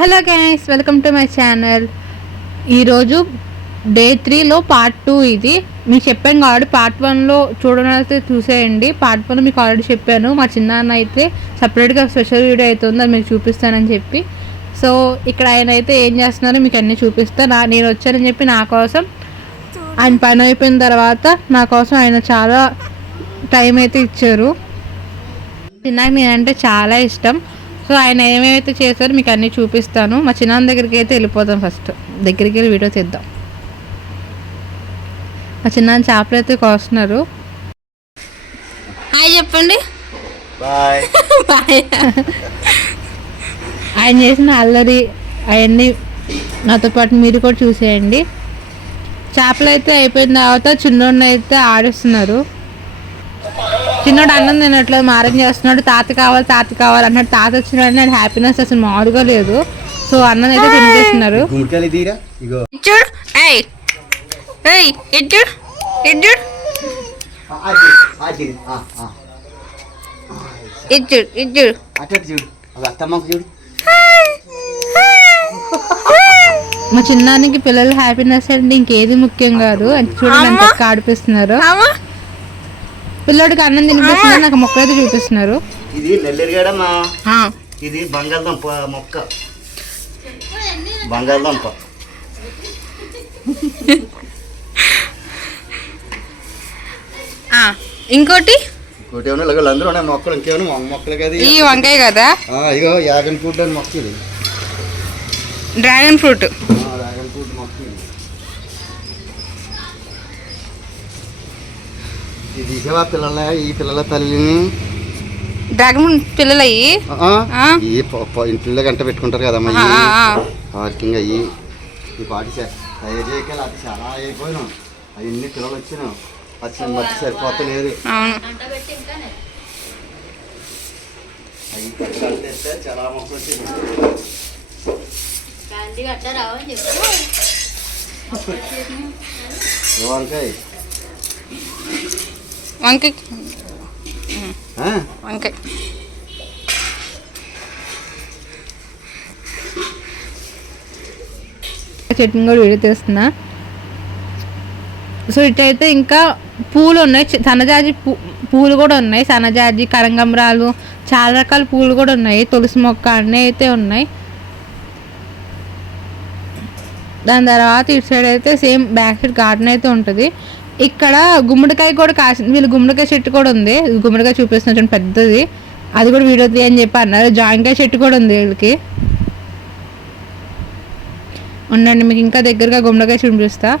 Hello guys welcome to my channel ఈరోజు day త్రీలో part two ఇది. మీకు చెప్పాను కాబట్టి పార్ట్ వన్లో చూడనైతే చూసేయండి. పార్ట్ వన్ మీకు ఆల్రెడీ చెప్పాను. మా చిన్నాన్న అయితే సపరేట్గా స్పెషల్ వీడియో అవుతుంది అది మీకు చూపిస్తానని చెప్పి. సో ఇక్కడ ఆయన అయితే ఏం చేస్తున్నారో మీకు అన్నీ చూపిస్తాను నేను వచ్చానని చెప్పి నా కోసం ఆయన పని అయిపోయిన తర్వాత నా కోసం ఆయన చాలా టైం అయితే ఇచ్చారు. నాకు నేనంటే చాలా ఇష్టం. సో ఆయన ఏమేమైతే చేశారో మీకు అన్నీ చూపిస్తాను. మా చిన్నాన్న దగ్గరికి అయితే వెళ్ళిపోతాం ఫస్ట్. దగ్గరికి వెళ్ళి వీడియో తీద్దాం. మా చిన్నాన్న చేపలు అయితే కోస్తున్నారు. హాయ్ చెప్పండి. బాయ్. ఆయన చేసిన అల్లరి అవన్నీ నాతో పాటు మీరు కూడా చూసేయండి. చేపలు అయితే అయిపోయిన తర్వాత చిన్నోడిని అయితే ఆడిస్తున్నారు. చిన్నోడు అన్నం తినట్లేదు మారం చేస్తున్నాడు తాత కావాలి తాత కావాలి అన్నాడు. తాత వచ్చిన నేను హ్యాపీనెస్ అసలు మామూలుగా లేదు. సో అన్నం అయితే తినిపిస్తున్నారు చూడు ఏయ్. చూడు. అత్తమ్మకు చూడు. మా చిన్నానికి పిల్లల హ్యాపీనెస్ అంటే ఇంకేది ముఖ్యం కాదు. అంటే చూడండి ఎంత ఆడిపిస్తున్నారు పిల్లోడికి అన్నం తినిపిస్తున్నారు నాకు మొక్క అయితే చూపిస్తున్నారు. ఇది నెల్లెరిగాడమ్మా. ఇది బంగాళదుంప మొక్క. బంగాళదుంప. ఇంకోటి? ఇంకోటి ఏమన్నా ఇలాగ అందరూ ఉన్నాయి మొక్కలు ఇంకేమైనా మొ- మొక్కలు కదా ఈ వంకాయ కదా? ఇగో యాగన్ ఫ్రూట్ అని మొక్క ఇది డ్రాగన్ ఫ్రూట్. ఇది తీసేవా పిల్లల ఈ పిల్లల తల్లిని. డ్రాగన్ పిల్లలు? అయ్యి. ఈ ప- ప- ఇంట్లో గంట పెట్టుకుంటారు కదమ్మా. పార్కింగ్ అయ్యి ఈ పాటి చే- తయారు చేయకాలి అది చాలా అయిపోయినాం. అవన్నీ పిల్లలు వచ్చినాం వచ్చి మట్టి సరిపోతలేదు. అవును. అవి కట్టేస్తే చాలా మొక్కలు వచ్చినాయి ఏమంటాయి వంకాయ? వంకాయ. చట్నీ కూడా వీడియో తీస్తున్నా. సో ఇటైతే ఇంకా పూలు ఉన్నాయి సన్నజాజి పూ పూలు కూడా ఉన్నాయి. సన్నజాజి కరంగమరాలు చాలా రకాల పూలు కూడా ఉన్నాయి. తులసి మొక్క అన్నీ అయితే ఉన్నాయి. దాని తర్వాత ఇటు సైడ్ అయితే సేమ్ బ్యాక్ సైడ్ గార్డెన్ అయితే ఉంటుంది. ఇక్కడ గుమ్మడికాయ కూడా కాసింది వీళ్ళు గుమ్మడికాయ చెట్టు కూడా ఉంది. గుమ్మడికాయ చూపిస్తున్న పెద్దది. అది కూడా వీడియో తీయని చెప్పి అన్నారు. జాయింకాయ చెట్టు కూడా ఉంది వీళ్ళకి. ఉండండి మీకు ఇంకా దగ్గరగా గుమ్మడికాయ చూపిస్తా.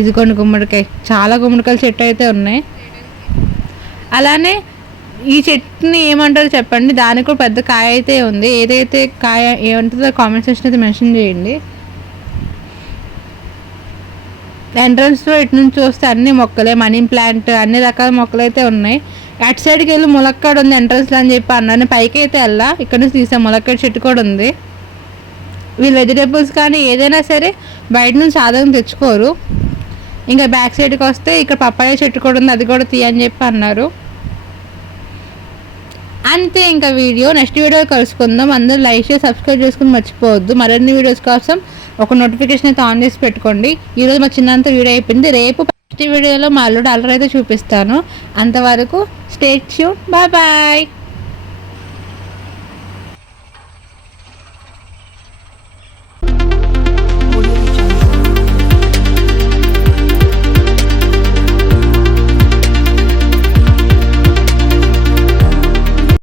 ఇది కొన్ని గుమ్మడికాయ. చాలా గుమ్మడికాయల చెట్టు అయితే ఉన్నాయి. అలానే ఈ చెట్టుని ఏమంటారు చెప్పండి. దానికి కూడా పెద్ద కాయ అయితే ఉంది. ఏదైతే కాయ ఏమంటుందో కామెంట్ సెక్షన్ అయితే మెన్షన్ చేయండి. ఎంట్రన్స్లో ఇటు నుంచి చూస్తే అన్ని మొక్కలే మనీ ప్లాంట్ అన్ని రకాల మొక్కలు అయితే ఉన్నాయి. అటు సైడ్కి వెళ్ళి ములక్కాడ ఉంది ఎంట్రన్స్లో అని చెప్పి అన్నాను. పైకి అయితే వెళ్ళా. ఇక్కడ నుంచి తీసే. ములక్కాడ చెట్టు కూడా ఉంది. వీళ్ళు వెజిటేబుల్స్ కానీ ఏదైనా సరే బయట నుంచి సాధారణ తెచ్చుకోరు. ఇంకా బ్యాక్ సైడ్కి వస్తే ఇక్కడ పప్పాయ చెట్టు కూడా ఉంది. అది కూడా తీయని చెప్పి అన్నారు. అంతే ఇంకా వీడియో. నెక్స్ట్ వీడియో కలుసుకుందాం. అందరూ లైక్ చేసి సబ్స్క్రైబ్ చేసుకుని మర్చిపోవద్దు. మరిన్ని వీడియోస్ కోసం ఒక నోటిఫికేషన్ అయితే ఆన్ చేసి పెట్టుకోండి. ఈరోజు మా చిన్నంత వీడియో అయిపోయింది. రేపు ఫస్ట్ వీడియోలో మా అల్లుడు అల్లరి అయితే చూపిస్తాను. అంతవరకు స్టేట్ ట్యూన్ బాయ్ బాయ్